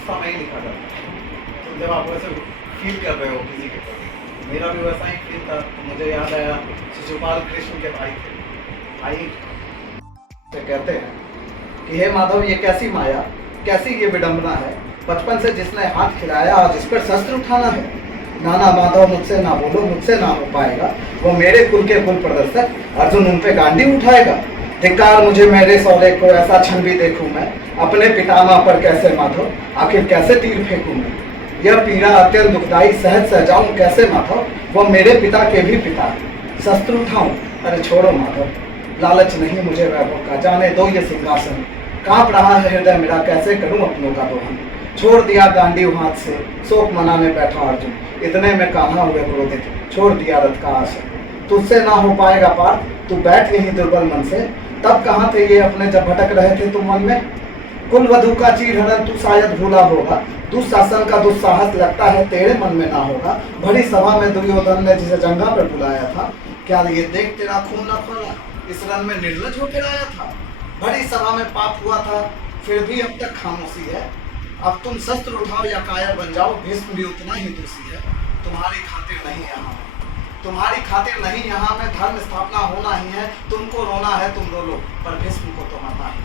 गुस्सा नहीं लिखा जाता। तो जब आप वैसे फील कर रहे हो किसी के प्रति, मेरा भी वैसा ही फील था। तो मुझे याद आया शिशुपाल कृष्ण के भाई थे। भाई से कहते हैं कि हे माधव, ये कैसी माया, कैसी ये विडंबना है, बचपन से जिसने हाथ खिलाया और जिस पर शस्त्र उठाना है। नाना माधव, मुझसे ना बोलो, मुझसे ना हो पाएगा। वो मेरे कुल के कुल प्रदर्शक, अर्जुन उन पे गांडी उठाएगा। धिक्कार मुझे, मेरे सौरे को ऐसा क्षण भी देखूं मैं, अपने पितामह पर कैसे माधव, आखिर कैसे तीर फेंकूं मैं। यह पीड़ा अत्यंत दुखदाई, सहज सह जाऊं कैसे माधव, वो मेरे पिता के भी पिता है। शस्त्र उठाऊं, अरे छोड़ो माधव, लालच नहीं मुझे वैभव का, जाने दो ये सिंहासन। कांप रहा है हृदय मेरा, कैसे करूं अपनों का दोहन। छोड़ दिया गांडीव हाथ से, शोक मनाने बैठा अर्जुन, इतने में कान्हा हुए क्रोधित, छोड़ दिया रथ का आसन। तुझसे ना हो पाएगा पार, तू बैठ यहीं दुर्बल मन से। तब कहाँ थे ये अपने जब भटक रहे थे तुम मन में। कुल वधु का चीरहरण तू शायद भूला होगा, दुशासन का दुस्साहस लगता है तेरे मन में ना होगा। भरी सभा में दुर्योधन ने जिसे जंगा पर बुलाया था, क्या ये देख तेरा खून न खोला, इस रन में निर्लज होकर आया था। बड़ी सभा में पाप हुआ था, फिर भी अब तक खामोशी है। अब तुम शस्त्र उठाओ या कायर बन जाओ, भीष्म भी उतना ही दोषी है। तुम्हारी खातिर नहीं यहाँ, तुम्हारी खातिर नहीं यहाँ में, धर्म स्थापना होना ही है। तुमको रोना है तुम रो लो, पर भीष्म को तो मरना ही।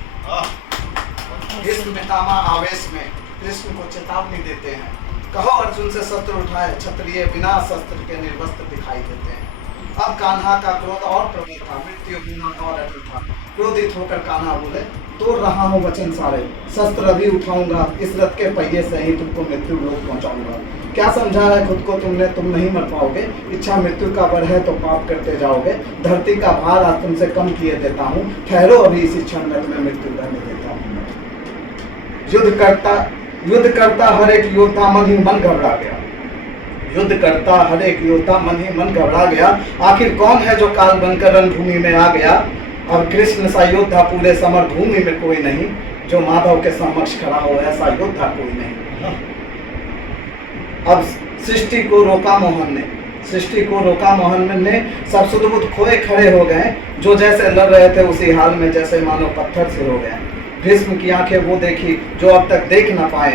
भीष्म पितामह आवेश में कृष्ण को चेतावनी देते हैं, कहो अर्जुन से शस्त्र उठाए, क्षत्रिय बिना शस्त्र के निर्वस्त्र दिखाई देते हैं। अब कान्हा का क्रोध और प्रबल था, मृत्यु बिना और अटल था। क्रोधित होकर कान्हा बोले, तोड़ रहा हूँ वचन सारे, शस्त्र अभी उठाऊंगा, इस रथ के पहिए से ही तुमको मृत्यु लोक पहुंचाऊंगा। क्या समझा है खुद को तुमने, तुम नहीं मर पाओगे, इच्छा मृत्यु का बर है तो पाप करते जाओगे। धरती का भार आज तुमसे कम किए देता हूँ, ठहरो अभी इसी क्षण में तुम्हें मृत्यु रहने देता हूँ। युद्ध करता हर एक योद्धा मन ही मन घबरा गया। युद्ध करता हर एक योद्धा मन ही मन घबरा गया। आखिर कौन है जो काल बनकर रणभूमि में आ गया। अब कृष्ण सा योद्धा पूरे समर भूमि में कोई नहीं, जो माधव के समक्ष खड़ा हो ऐसा योद्धा कोई नहीं। अब सृष्टि को रोका मोहन ने, सृष्टि को रोका मोहन ने, सब सुध-बुध खोए खड़े हो गए। जो जैसे लड़ रहे थे उसी हाल में जैसे मानो पत्थर से हो गए। भीष्म की आंखें वो देखी जो अब तक देख ना पाए,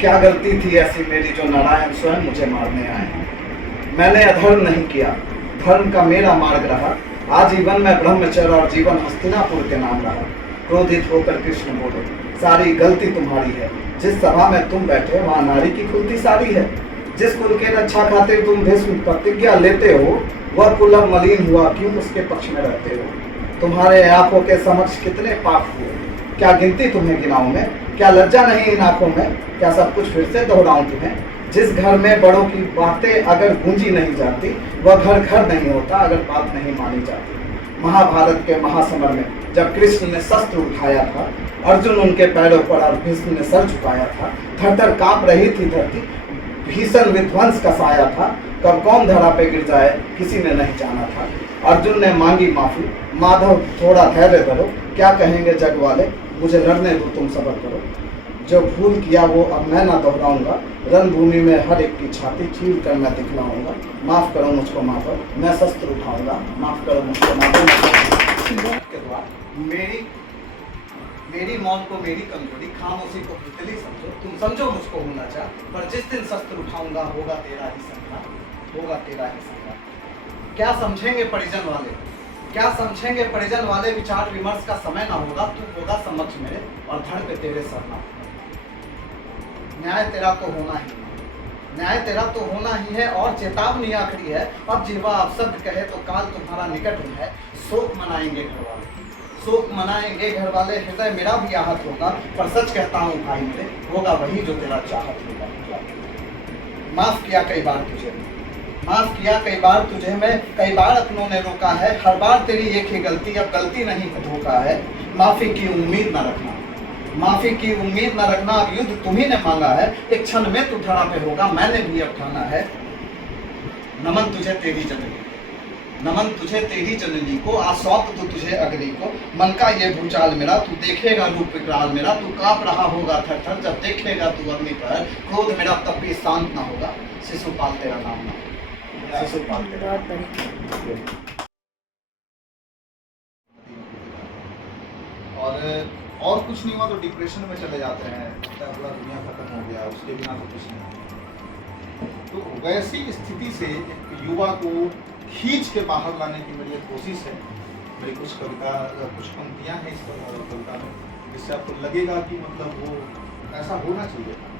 क्या गलती थी ऐसी मेरी जो नारायण स्वयं मुझे मारने आए। मैंने अधर्म नहीं किया, धर्म का मेरा मार्ग रहा। आजीवन में ब्रह्मचर्य और जीवन हस्तिनापुर के नाम रहा। क्रोधित होकर कृष्ण बोले, सारी गलती तुम्हारी है। जिस सभा में तुम बैठे वहाँ नारी की खुलती सारी है। जिस कुल के रक्षा खातिर तुम भीष्म प्रतिज्ञा लेते हो, वह कुल अब मलिन हुआ, क्यों उसके पक्ष में रहते हो। तुम्हारे आंखों के समक्ष कितने पाप हुए, क्या गिनती तुम्हें गिनाऊं मैं। क्या लज्जा नहीं इन आंखों में, क्या सब कुछ फिर से दोहराऊं तुम्हें। जिस घर में बड़ों की बातें अगर गूंजी नहीं जाती, वह घर घर नहीं होता अगर बात नहीं मानी जाती। महाभारत के महासमर में जब कृष्ण ने शस्त्र उठाया था, अर्जुन उनके पैरों पर और भीष्म ने सर झुकाया था। थर-थर कांप रही थी धरती, भीषण विध्वंस का साया था। कब कौन धरा पे गिर जाए किसी ने नहीं जाना था। अर्जुन ने मांगी माफी, माधव थोड़ा धैर्य धरो, क्या कहेंगे जग वाले, मुझे लड़ने दो तुम सब्र करो। जो भूल किया वो अब मैं ना दोहराऊंगा, रणभूमि में हर एक की छाती चीर कर मैं दिखलाऊंगा। माफ करो मुझको माधव, मैं शस्त्र उठाऊंगा, माफ करो मुझको माधव। मेरी मौत को मेरी कमजोरी, खामोशी को पुतली समझो। तुम समझो मुझको होना चाह, पर जिस दिन शस्त्र उठाऊंगा होगा तेरा ही संघात, होगा तेरा ही संघात। क्या समझेंगे परिजन वाले, क्या समझेंगे परिजन वाले, विचार विमर्श का समय ना होगा। तू होगा समक्ष मेरे और धड़ पे तेरे सरना। न्याय तेरा तो होना ही, न्याय तेरा तो होना ही है और चेतावनी आखिरी है। अब जिह्वा अपशब्द कहे तो काल तुम्हारा निकट है। शोक मनाएंगे घर वाले, शोक मनाएंगे घर वाले, हृदय मेरा भी आहत होगा। पर सच कहता हूँ भाई मेरे, होगा वही जो तेरा चाहत होगा। माफ किया कई बार तुझे, माफ किया कई बार तुझे मैं, कई बार अपनों ने रोका है। हर बार तेरी एक ही गलती, अब गलती नहीं धोखा है। माफी की उम्मीद न रखना, माफी की उम्मीद न रखना। अब युद्ध तुम्ही ने मांगा है, एक क्षण में तू धड़ा पे होगा, मैंने भी अब ठाना है। नमन तुझे तेरी जननी, नमन तुझे तेरी जननी को, आज सौंप तू तुझे अग्नि को। मन का ये भूचाल मेरा, तू देखेगा रूप विकराल मेरा। तू कांप रहा होगा थर थर, जब देखेगा तू अग्नि पर। क्रोध मेरा तब भी शांत ना होगा, शिशुपाल तेरा नाम ना होगा, शिशुपाल तेरा। और कुछ नहीं हुआ तो डिप्रेशन में चले जाते हैं, पूरा दुनिया खत्म हो गया। उसके बिना तो कुछ नहीं। तो वैसी स्थिति से एक युवा को खींच के बाहर लाने की मेरी एक कोशिश है। मेरी कुछ कविता, कुछ पंक्तियाँ हैं इस कविता में, जिससे आपको लगेगा कि मतलब वो ऐसा होना चाहिए था।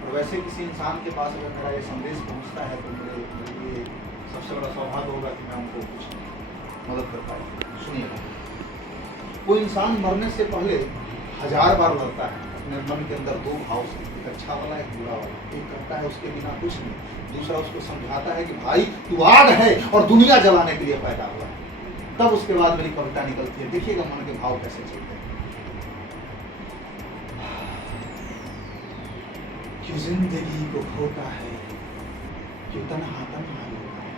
और वैसे किसी इंसान के पास अगर मेरा ये संदेश पहुंचता है तो मेरे लिए सबसे बड़ा सौभाग्य होगा कि मैं उनको कुछ मदद कर पाऊँ। सुनिएगा, वो इंसान मरने से पहले 1000 बार लड़ता है अपने मन के अंदर दो भाव से, एक अच्छा वाला एक बुरा वाला। एक करता है उसके बिना कुछ नहीं, दूसरा उसको समझाता है कि भाई तू आग है और दुनिया जलाने के लिए पैदा हुआ है। तब उसके बाद मेरी कविता निकलती है। देखिएगा मन के भाव कैसे चलते हैं। क्यों जिंदगी को खोता है, क्यों तन्हा तन्हा रोता है,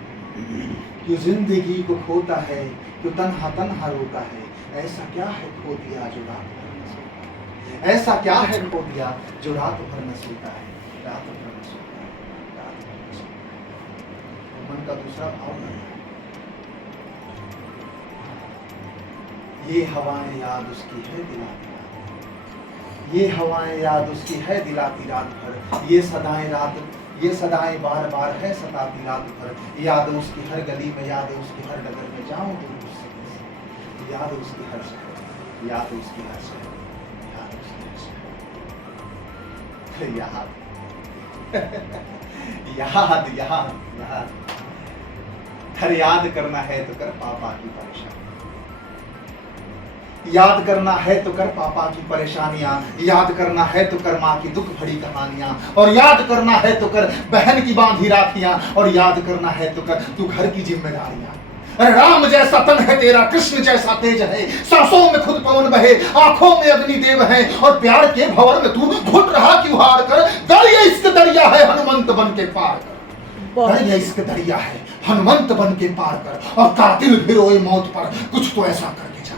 क्यों जिंदगी को खोता है, क्यों तन्हा तन्हा रोता है। ऐसा क्या है खो दिया जो रात भर न सोता है, ऐसा क्या है खो दिया जो रात भर न सोता है, रात भर न सोता है, रात भर न सोता है। मन का दूसरा भाव नहीं है। ये हवाएं याद उसकी है दिलाती रात, ये हवाएं याद उसकी है दिलाती रात भर। ये सदाएं बार बार है सताती रात भर। याद उसकी हर गली में, याद उसकी हर डगर में, जाऊं दूर उससे कैसे। याद उसकी हर शहर, याद उसकी हर शहर, याद उसकी हर शहर। याद याद याद। हर याद करना है तो कर पापा की परेशानी, याद करना है तो कर पापा की परेशानियां, याद करना है तो कर माँ की दुख भरी कहानियां, और याद करना है तो कर बहन की बांधी राखियां, और याद करना है तो कर तू घर की जिम्मेदारियां। अरे राम जैसा तन है तेरा, कृष्ण जैसा तेज है, सांसों में खुद पवन बहे, आंखों में अग्निदेव है, और प्यार के भंवर में तू घुट रहा क्यों हार कर। दरिया इश्क दरिया है, हनुमंत बन के पार कर। दरिया इश्क दरिया है, हनुमंत बन के पार कर। और कातिल भी रोए मौत पर, कुछ तो ऐसा करके जा।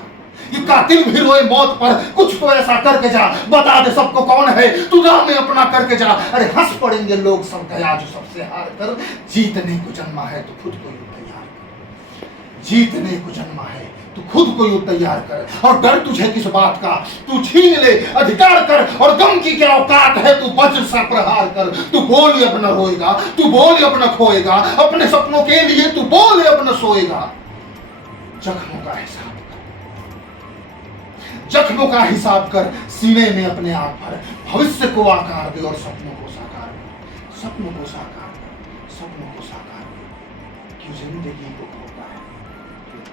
ये कातिल भी रोए मौत पर, कुछ तो ऐसा करके जा। बता दे सबको कौन है तू, राह में अपना करके जा। अरे हंस पड़ेंगे लोग सब गया जो सबसे हार कर। जीतने को जन्मा है तो खुद को यूं तैयार कर, जीतने को जन्मा है तू खुद को यूं तैयार कर। और डर तुझे किस बात का, तू छीन ले अधिकार कर। और गम की क्या औकात है, तू वज्र सा प्रहार कर। तू बोल अब न रोएगा, तू बोल अब न खोएगा, अपने सपनों के लिए तू बोल अब न सोएगा। जख्मों का हिसाब, जख्मों का हिसाब कर, सीने में अपने आप भर। भविष्य को आकार दे और सपनों को साकार कर, सपनों को साकार कर, सपनों को साकार कर। क्यों जिंदगी को खोता है,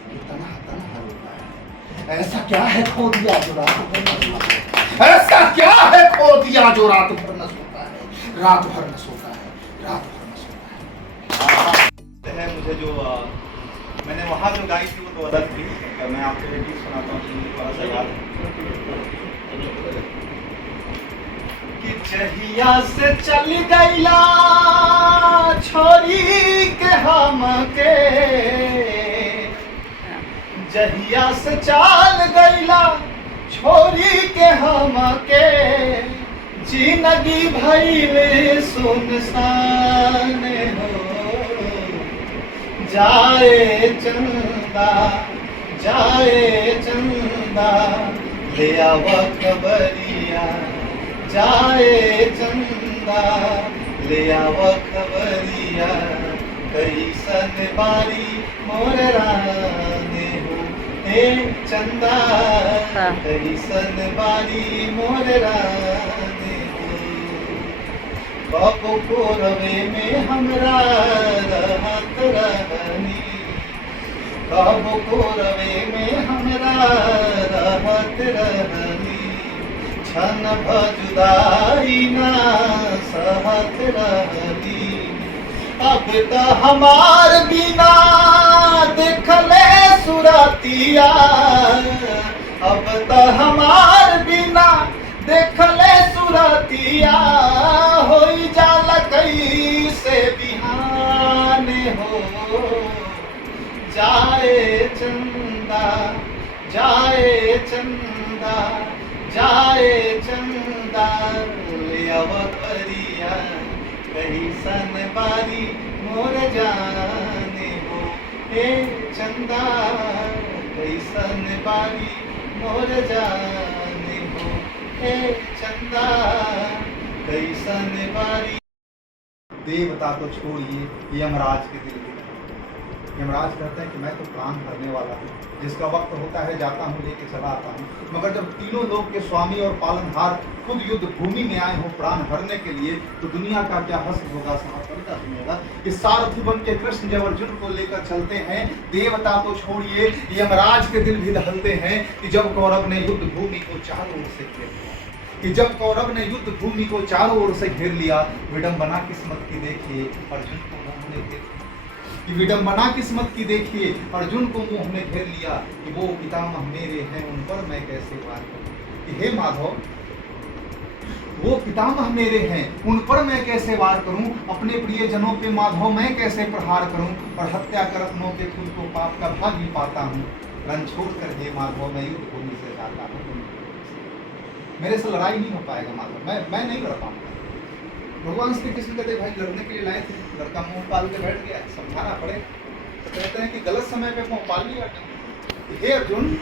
क्यों तन्हा तन्हा रोता है। ऐसा क्या है खो दिया जो रात भर न सोता है, ऐसा क्या है खो दिया जो रात भर न सोता है, रात भर न सोता है, रात भर न सोता है। मुझे जो मैंने वहाँ जो गाई थी वो तो अलग थी, मैं आपके लिए भी सुनाता हूँ, थोड़ा सा याद कि जहिया से चल गईला छोरी के हम के, जहिया से चल गईला छोरी के हम के। जिंदगी भइले सुनसान हो, जाए चंदा जाए चंदा ले आव खबरिया, जाए चंदा ले आव खबरिया। कैसन बारी मोर राने हो, हे चंदा कैसन बारी मोर राने हो। बाबू को रवे में हमरा रहत रहनी, बाबू को रवे में हमरा रहत रहनी। छन भजुदाई ना सहत रहनी, अब तो हमार बिना देखले सुरतिया, अब तो हमार बिना देखले सुरतिया। होई जाला कैसे बिहान हो, जाए चंदा जाए चंदा जाए चंदा ले आव खबरिया। कैसन बारी मोर जाने हो, हे चंदा कैसन बारी मोर जाने हो, हे चंदा कैसन संवारी। देवता तो छोड़िए, यमराज के दिल भी धड़कते। यमराज कहते हैं कि मैं तो प्राण भरने वाला हूँ, जिसका वक्त होता है जाता हूँ, लेके चला आता हूँ। मगर जब तीनों लोक के स्वामी और पालनहार खुद युद्ध भूमि में आए हो प्राण भरने के लिए, तो दुनिया का क्या हश्र होगा, साहब का सुनेगा। इस सारथी बन के कृष्ण जब अर्जुन को लेकर चलते हैं, देवता तो छोड़िए, यमराज के दिल भी दहलते हैं कि जब कौरव ने युद्ध भूमि को चारों ओर से घेर लिया, कि जब कौरव ने युद्ध भूमि को चारों ओर से घेर लिया, विडंबना किस्मत की देखिए अर्जुन को मोह ने घेर लिया। कि विडंबना किस्मत की देखिए अर्जुन को मोह ने घेर लिया, कि वो पितामह मेरे हैं उन पर मैं कैसे वार करूं। कि हे माधव, वो पितामह मेरे हैं उन पर मैं कैसे वार करूं, अपने प्रिय जनों पे माधव मैं कैसे प्रहार करूं, और हत्या कर अपनों के खुद को पाप का भाग भी पाता हूं। रण छोड़ कर हे माधव मैं युद्ध भूमि से जाता हूं, मेरे से लड़ाई नहीं हो पाएगा माधव, मैं नहीं लड़ पाऊंगा। भगवान श्री कृष्ण कहते भाई लड़ने के लिए लाए थे, लड़का मुंह पाल के बैठ गया, समझाना पड़े। तो कहते हैं कि गलत समय पे मुंह पाल लिया। हे अर्जुन,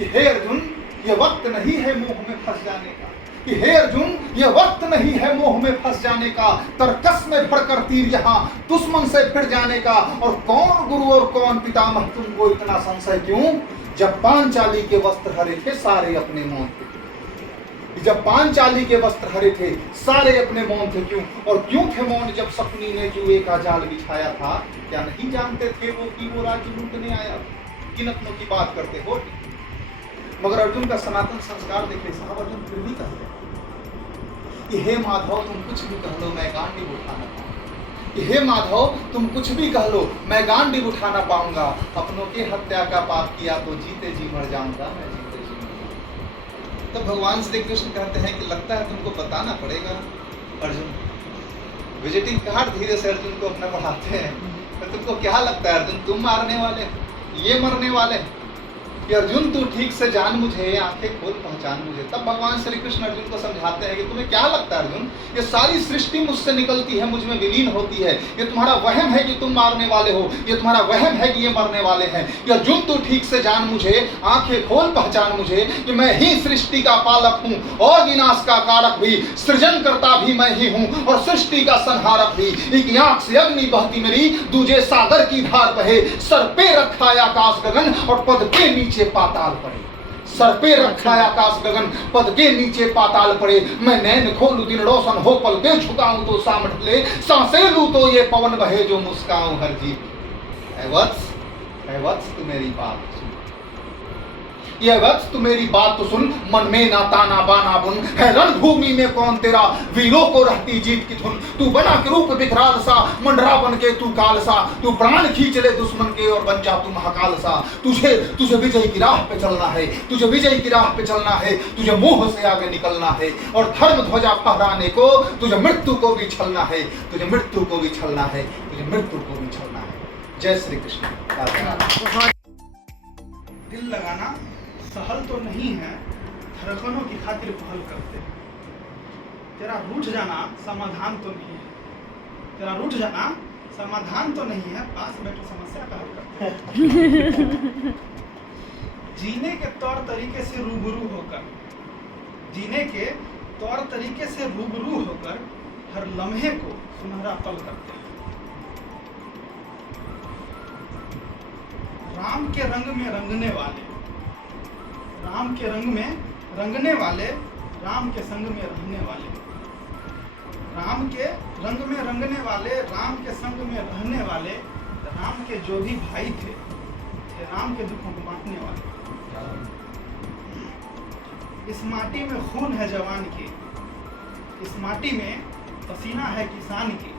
हे अर्जुन, ये वक्त नहीं है मोह में फंस जाने का। कि हे अर्जुन, ये वक्त नहीं है मोह में फंस जाने का, तरकस में भरकर तीर यहाँ दुश्मन से फिर जाने का। और कौन गुरु और कौन पितामह, तुमको इतना संशय क्यों, जब पांचाली के वस्त्र हरे थे सारे अपने मौन थे। जब पांचाली के वस्त्र हरे थे सारे अपने मौन थे क्यों, और क्यों थे मौन जब शकुनी ने जुए का जाल बिछाया था। क्या नहीं जानते थे वो कि वो राज्य लूटने आया, किन अपनों की बात करते हो। मगर अर्जुन का सनातन संस्कार देखे साहब, अर्जुन फिर भी कहते कि हे माधव तुम कुछ भी कह लो मैं गांडीव उठा ना पाऊंगा। हे माधव तुम कुछ भी कह लो मैं गांडीव उठा ना पाऊंगा। अपनों की हत्या का पाप किया तो जीते जी मर जाऊंगा मैं, जीते जी मर जाऊंगा। तो भगवान श्री कृष्ण कहते हैं कि लगता है तुमको बताना पड़ेगा अर्जुन। विजिटिंग कार्ड धीरे से अर्जुन को अपना पढ़ाते हैं। तो तुमको क्या लगता है अर्जुन, तुम मारने वाले, ये मरने वाले, कि अर्जुन तू ठीक से जान मुझे, आंखें खोल पहचान मुझे। तब भगवान श्री कृष्ण अर्जुन को समझाते हैं कि तुम्हें क्या लगता है अर्जुन, ये सारी सृष्टि मुझसे निकलती है, मुझ में विलीन होती है। ये तुम्हारा वहम है कि तुम मारने वाले हो, ये तुम्हारा वहम है कि ये मरने वाले हैं। कि अर्जुन तू ठीक से जान मुझे, आंखें खोल पहचान मुझे, कि मैं ही सृष्टि का पालक हूँ और विनाश का कारक भी, सृजन करता भी मैं ही हूँ और सृष्टि का संहारक भी। एक आंख से अग्नि बहती मेरी, दूजे सागर की धार बहे, सर पे रखा आकाश गगन और पद के नीचे पाताल पड़े। सर पे रखा आकाश गगन, पद के नीचे पाताल पड़े। मैं नैन खोलूं दिन रोशन हो, पल के झुकाऊं तो सामट ले, सांसें लूं तो ये पवन बहे जो मुस्काऊं हर जीव। ऐ वत्स तू मेरी बात सुन, ये वत्स तू मेरी बात तो सुन, मन में ना ताना बाना बुन, है रणभूमि में कौन तेरा, वीरों को रहती जीत की धुन। तू बना के रूप विकराल सा, मंडरा बन के तू काल सा, तू प्राण खींच ले दुश्मन के और बन जा तू महाकाल सा। तुझे विजय की राह पे चलना है, तुझे विजय की राह पे चलना है, तुझे मोह से आगे निकलना है और धर्म ध्वजा फहराने को तुझे मृत्यु को भी छलना है, तुझे मृत्यु को भी छलना है, तुझे मृत्यु को भी छलना है। जय श्री कृष्ण। दिल लगाना सहल तो नहीं है, धड़कनों की खातिर पहल करते। तेरा रूठ जाना समाधान तो नहीं है, तेरा रूठ जाना समाधान तो नहीं है, पास बैठो समस्या का हल करते। जीने के तौर तरीके से रूबरू होकर, जीने के तौर तरीके से रूबरू होकर हर लम्हे को सुनहरा पल करते। राम के रंग में रंगने वाले, राम के रंग में रंगने वाले, राम के संग में रहने वाले, राम के रंग में रंगने वाले, राम के संग में रहने वाले, राम के जो भी भाई थे राम के दुखों को बांटने वाले। इस माटी में खून है जवान की, इस माटी में पसीना है किसान की,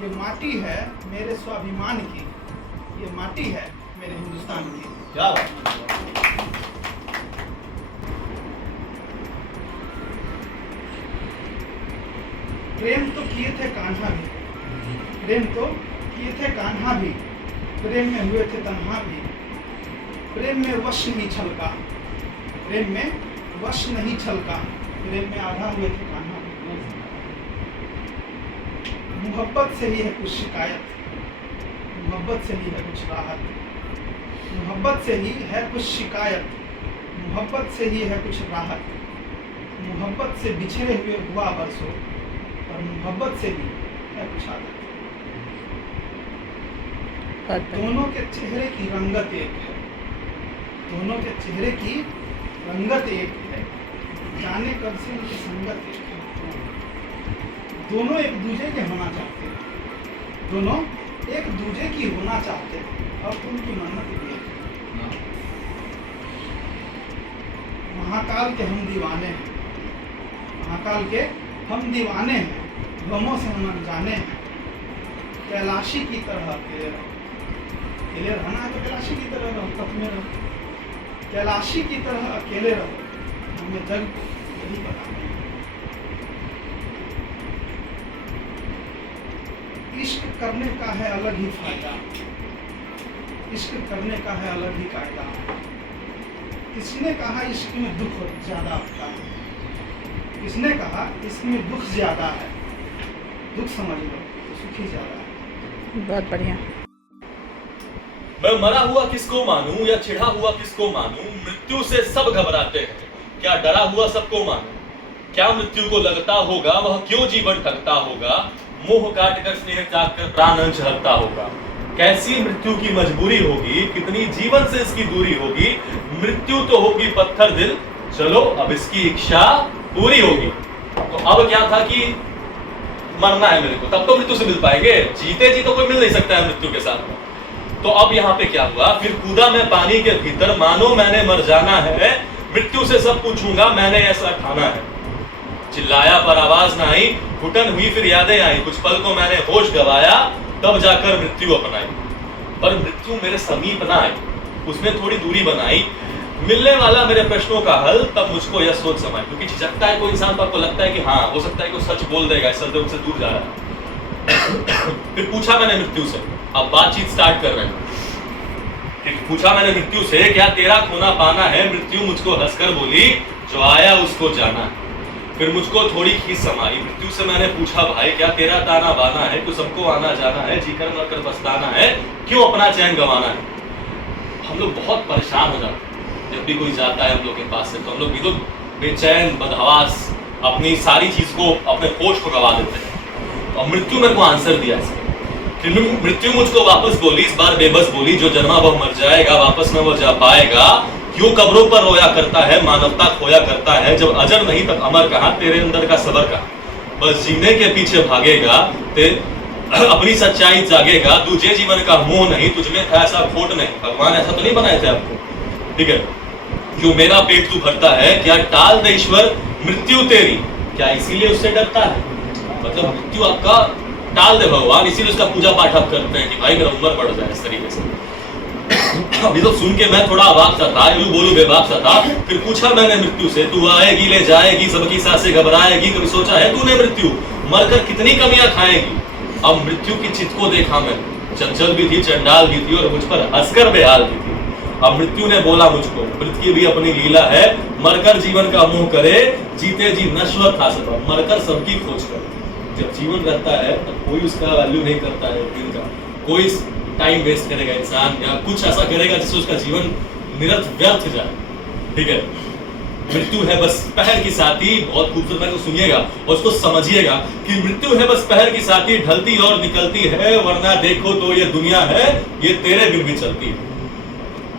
ये माटी है मेरे स्वाभिमान की, ये माटी है मेरे हिंदुस्तान की। क्या बात। प्रेम तो किए थे कान्हा भी, प्रेम तो किए थे कान्हा भी, प्रेम में हुए थे तन्हा भी, प्रेम में वश नहीं छलका, प्रेम में वश नहीं छलका, प्रेम में आधा हुए थे कान्हा भी। मोहब्बत से ही है कुछ शिकायत, मोहब्बत से ही है कुछ राहत, मोहब्बत से ही है कुछ शिकायत, मोहब्बत से ही है कुछ राहत, मोहब्बत से बिछड़े हुए हुआ बरसों, और मोहब्बत से भी मैं पूछा देता बहुत बढ़िया। दोनों के चेहरे की रंगत एक है, दोनों के चेहरे की रंगत एक है, जाने कब से उनकी संगत एक है। दोनों एक दूसरे के होना चाहते हैं, दोनों एक दूसरे की होना चाहते हैं, और उनकी मन्नत भी है। महाकाल के हम दीवाने हैं, महाकाल के हम दीवाने हैं, गमों से हम अनजाने हैं। कैलाशी की तरह अकेले रहो, अकेले रहना है तो कैलाशी की तरह रहो, तप में रहो। कैलाशी की तरह अकेले रहो, हमें जग को यही बताना है। इश्क करने का है अलग ही फायदा, इश्क करने का है अलग ही कायदा। किसने कहा इश्क में दुख ज्यादा होता है, किसने कहा इसमें दुख ज्यादा है, दुख समझ लो तो सुखी ज्यादा है। बहुत बढ़िया। मैं मरा हुआ किसको मानूं या चिढ़ा हुआ किसको मानूं, मृत्यु से सब घबराते हैं, क्या डरा हुआ सबको मानूं। क्या मृत्यु को लगता होगा वह क्यों जीवन ठगता होगा, मोह काट कर स्नेह त्याग कर प्राण अंश हरता होगा। कैसी मृत्यु की मजबूरी होगी, कितनी जीवन से इसकी दूरी होगी। मृत्यु तो होगी पत्थर दिल, चलो अब इसकी इच्छा पूरी होगी। तो अब क्या था कि मरना है मेरे को, तब तो मृत्यु से मिल पाएंगे, जीते जी तो कोई मिल नहीं सकता है मृत्यु के साथ में। तो अब यहाँ पे क्या हुआ, फिर कूदा मैं पानी के भीतर, मानो मैंने मर जाना है, मृत्यु से सब पूछूंगा मैंने ऐसा ठाना है। चिल्लाया पर आवाज ना आई, घुटन हुई फिर यादें आई, कुछ पल को मैंने होश गवाया, तब जाकर मृत्यु अपनाई। पर मृत्यु मेरे समीप ना आई, उसने थोड़ी दूरी बनाई, मिलने वाला मेरे प्रश्नों का हल, तब मुझको यह सोच समाई। क्योंकि झिझकता है कोई इंसान तो आपको लगता है कि हाँ हो सकता है कि सच बोल देगा, इस उनसे दूर जा रहा है। फिर पूछा मैंने मृत्यु से, अब बातचीत स्टार्ट कर रहे हैं। पूछा मैंने मृत्यु से, क्या तेरा खोना पाना है, मृत्यु मुझको हंसकर बोली, जो आया उसको जाना। फिर मुझको थोड़ी खींच समाई, मृत्यु से मैंने पूछा भाई क्या तेरा ताना बाना है, कुछ सबको आना जाना है, जीकर मरकर पछताना है, क्यों अपना चैन गंवाना है। हम लोग बहुत परेशान हो जाते हैं जब भी कोई जाता है हम लोग के पास से, तो हम लोग भी तो बेचैन बदहवास अपनी सारी चीज को, अपने होश को गवा देते हैं। और मृत्यु मेरे को आंसर दिया इसका। मृत्यु मुझको वापस बोली, इस बार बेबस बोली, जो जन्मा वह मर जाएगा, वापस में वो जा पाएगा। क्यों कब्रों पर रोया करता है, मानवता खोया करता है, जब अजर नहीं तब अमर कहाँ, तेरे अंदर का सबर कहाँ। बस जीने के पीछे भागेगा, अपनी सच्चाई जागेगा, तुझे जीवन का मोह नहीं, तुझमें था ऐसा खोट नहीं। भगवान ऐसा तो नहीं बनाए थे आपको, ठीक है। क्यों मेरा पेट तू भरता है, क्या टाल दे ईश्वर मृत्यु तेरी, क्या इसीलिए उससे डरता है। मतलब मृत्यु आपका टाल दे भगवान, इसीलिए उसका पूजा पाठ आप करते हैं कि भाई मेरा उम्र बढ़ जाए इस तरीके से। अभी तो सुन के मैं थोड़ा अवाक सा था, यूं बोलूं बेबाक सा था। फिर पूछा मैंने मृत्यु से, तू आएगी ले जाएगी, सबकी सांसें घबराएगी, कभी सोचा है तूने मृत्यु मरकर कितनी कमियां खाएगी। अब मृत्यु की चित को देखा मैं, चंचल भी थी, चंडाल भी थी, और मुझ पर हंसकर बेहाल भी थी। अब मृत्यु ने बोला मुझको, मृत्यु भी अपनी लीला है, मरकर जीवन का मोह करे, जीते जी नश्वर था सब, मरकर सबकी खोज करे। जब जीवन रहता है तब कोई उसका वैल्यू नहीं करता है दिन का, कोई टाइम वेस्ट करेगा इंसान या कुछ ऐसा करेगा जिससे उसका जीवन निरर्थ व्यर्थ जाए, ठीक है। मृत्यु है बस पहर की साथी, बहुत खूबसूरत है तो सुनिएगा और उसको समझिएगा कि मृत्यु है बस पहर की साथी, ढलती और निकलती है, वरना देखो तो ये दुनिया है, ये तेरे बिन भी चलती है।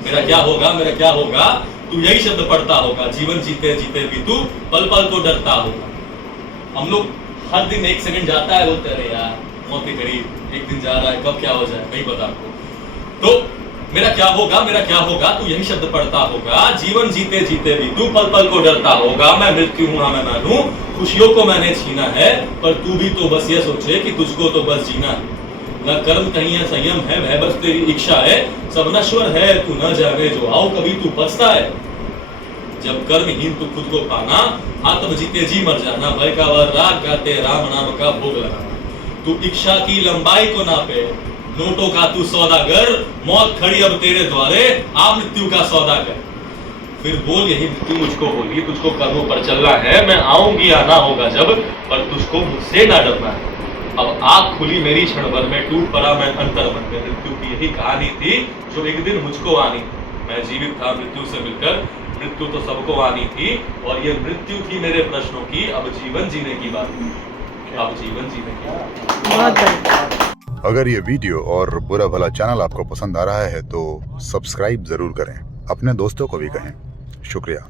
मेरा क्या होगा, मेरा क्या होगा, तू यही शब्द पढ़ता होगा, जीवन जीते जीते भी तू पल पल को डरता होगा। हम लोग हर दिन एक सेकंड जाता है, बोलते रहे यार मौत के करीब, एक दिन जा रहा है, कब क्या हो जाए नहीं पता आपको। तो मेरा क्या होगा, मेरा क्या होगा, तू यही शब्द पढ़ता होगा, जीवन जीते जीते भी तू पल पल को डरता होगा। मैं मृत्यु हूं, हाँ मैं मानूं, खुशियों को मैंने छीना है, पर तू भी तो बस ये सोचे कि तुझको तो बस जीना है। न कर्म कहीं है, संयम है, वह बस तेरी इच्छा है, सब नश्वर है, तू न जाने जो आओ कभी तू बचता है। जब कर्महीन तू खुद को पाना, हाँ तब जीते जी मर जाना, भय का वह राग गाते राम नाम का भोग लगाना। तू इच्छा की लंबाई को नापे, नोटों का तू सौदागर, मौत खड़ी अब तेरे द्वारे, आ मृत्यु का सौदा कर। फिर बोल यही मृत्यु मुझको बोली, तुझको कर्मों पर चलना है, मैं आऊंगी आना होगा जब, पर तुझको मुझसे ना डरना है। अब आँख खुली मेरी क्षण भर में, टूट पड़ा मैं अंतर मन में। मृत्यु की यही कहानी थी जो एक दिन मुझको आनी। मैं जीवित था मृत्यु से मिलकर, मृत्यु तो सबको आनी थी, और ये मृत्यु थी मेरे प्रश्नों की, अब जीवन जीने की बात। आप जीवन जीवेंगे। बहुत बढ़िया। अगर ये वीडियो और बुरा भला चैनल आपको पसंद आ रहा है तो सब्सक्राइब जरूर करें, अपने दोस्तों को भी कहें। शुक्रिया।